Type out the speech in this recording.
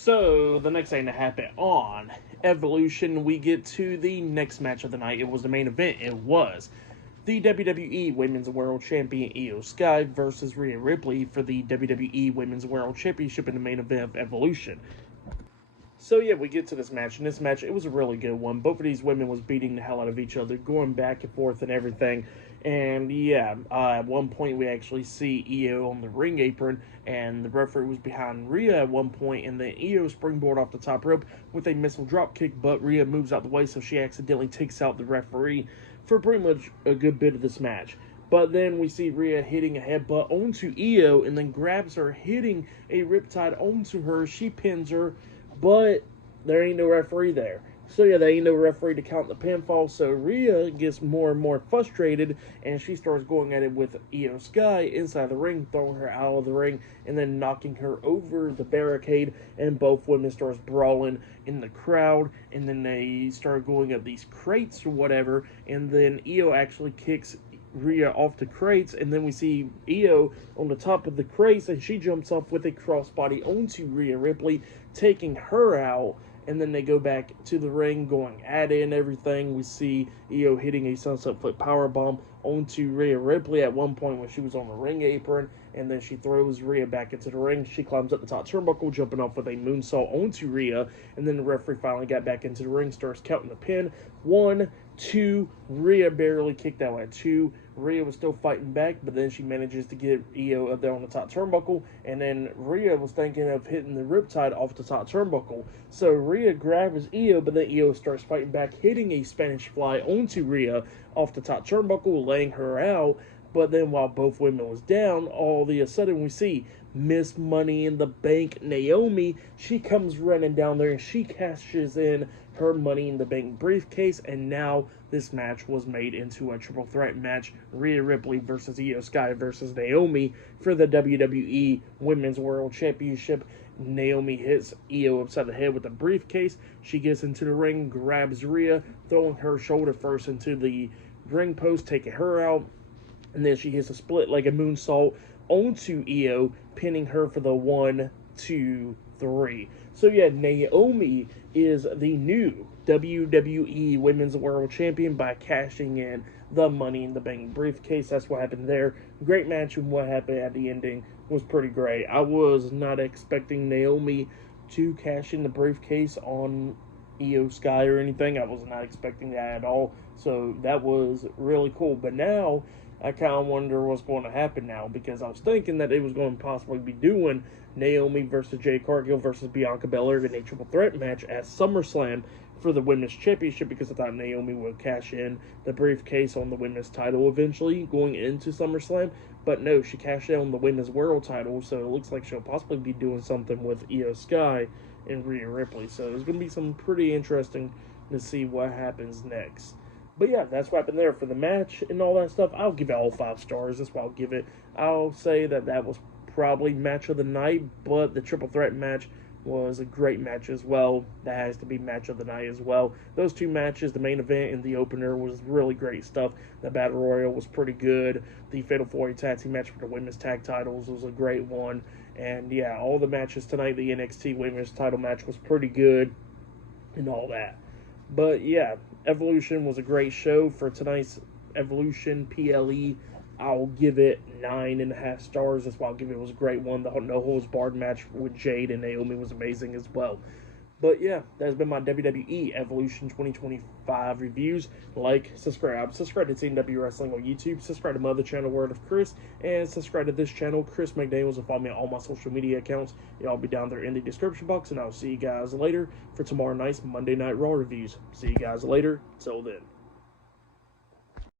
So, the next thing to happen on Evolution, we get to the next match of the night. It was the main event. It was the WWE Women's World Champion Io Sky versus Rhea Ripley for the WWE Women's World Championship in the main event of Evolution. So yeah, we get to this match, and this match, it was a really good one. Both of these women was beating the hell out of each other, going back and forth and everything. And yeah, at one point we actually see Io on the ring apron, and the referee was behind Rhea at one point, and then Io springboard off the top rope with a missile drop kick, but Rhea moves out the way, so she accidentally takes out the referee for pretty much a good bit of this match. But then we see Rhea hitting a headbutt onto Io, and then grabs her, hitting a riptide onto her. She pins her, but there ain't no referee there. So yeah, there ain't no referee to count the pinfall, so Rhea gets more and more frustrated, and she starts going at it with Io Sky inside the ring, throwing her out of the ring, and then knocking her over the barricade, and both women starts brawling in the crowd, and then they start going up these crates or whatever, and then Io actually kicks Rhea off the crates, and then we see Io on the top of the crates, and she jumps off with a crossbody onto Rhea Ripley, taking her out. And then they go back to the ring, going at it and everything. We see Io hitting a sunset flip powerbomb onto Rhea Ripley at one point when she was on the ring apron, and then she throws Rhea back into the ring. She climbs up the top turnbuckle, jumping off with a moonsault onto Rhea, and then the referee finally got back into the ring, starts counting the pin. 1, 2, Rhea barely kicked out at 2. Rhea was still fighting back, but then she manages to get Io up there on the top turnbuckle, and then Rhea was thinking of hitting the riptide off the top turnbuckle. So Rhea grabs Io, but then Io starts fighting back, hitting a Spanish fly onto Rhea off the top turnbuckle, laying her out. But then while both women was down, all of a sudden we see Miss Money in the Bank Naomi. She comes running down there, and she cashes in her Money in the Bank briefcase, and now this match was made into a triple threat match. Rhea Ripley versus Io Sky versus Naomi for the WWE Women's World Championship. Naomi hits Io upside the head with a briefcase. She gets into the ring, grabs Rhea, throwing her shoulder first into the ring post, taking her out. And then she hits a split-legged moonsault onto Io, pinning her for the 1, 2, 3. So yeah, Naomi is the new WWE Women's World Champion by cashing in the Money in the Bank briefcase. That's what happened there. Great match, and what happened at the ending was pretty great. I was not expecting Naomi to cash in the briefcase on Io Sky or anything. I was not expecting that at all. So that was really cool. But now I kind of wonder what's going to happen now, because I was thinking that it was going to possibly be doing Naomi versus Jade Cargill versus Bianca Belair in a triple threat match at SummerSlam for the Women's Championship, because I thought Naomi would cash in the briefcase on the Women's title eventually going into SummerSlam. But no, she cashed in on the Women's World title, so it looks like she'll possibly be doing something with Io Sky and Rhea Ripley. So it's going to be some pretty interesting to see what happens next. But yeah, that's what happened there for the match and all that stuff. I'll give it all 5 stars. That's what I'll give it. I'll say that that was probably match of the night, but the triple threat match was a great match as well. That has to be match of the night as well. Those 2 matches, the main event and the opener, was really great stuff. The Battle Royal was pretty good. The Fatal 4-Way Tag Team match for the women's tag titles was a great one. And yeah, all the matches tonight, the NXT women's title match was pretty good and all that. But yeah, Evolution was a great show for tonight's Evolution PLE. I'll give it 9.5 stars. That's why I'll give it. It was a great one. The no holds barred match with Jade and Naomi was amazing as well. But yeah, that's been my WWE Evolution 2025 reviews. Like, subscribe to TNW Wrestling on YouTube. Subscribe to my other channel, Word of Chris, and subscribe to this channel, Chris McDaniels, and follow me on all my social media accounts. Y'all be down there in the description box, and I'll see you guys later for tomorrow night's Monday Night Raw reviews. See you guys later. Till then.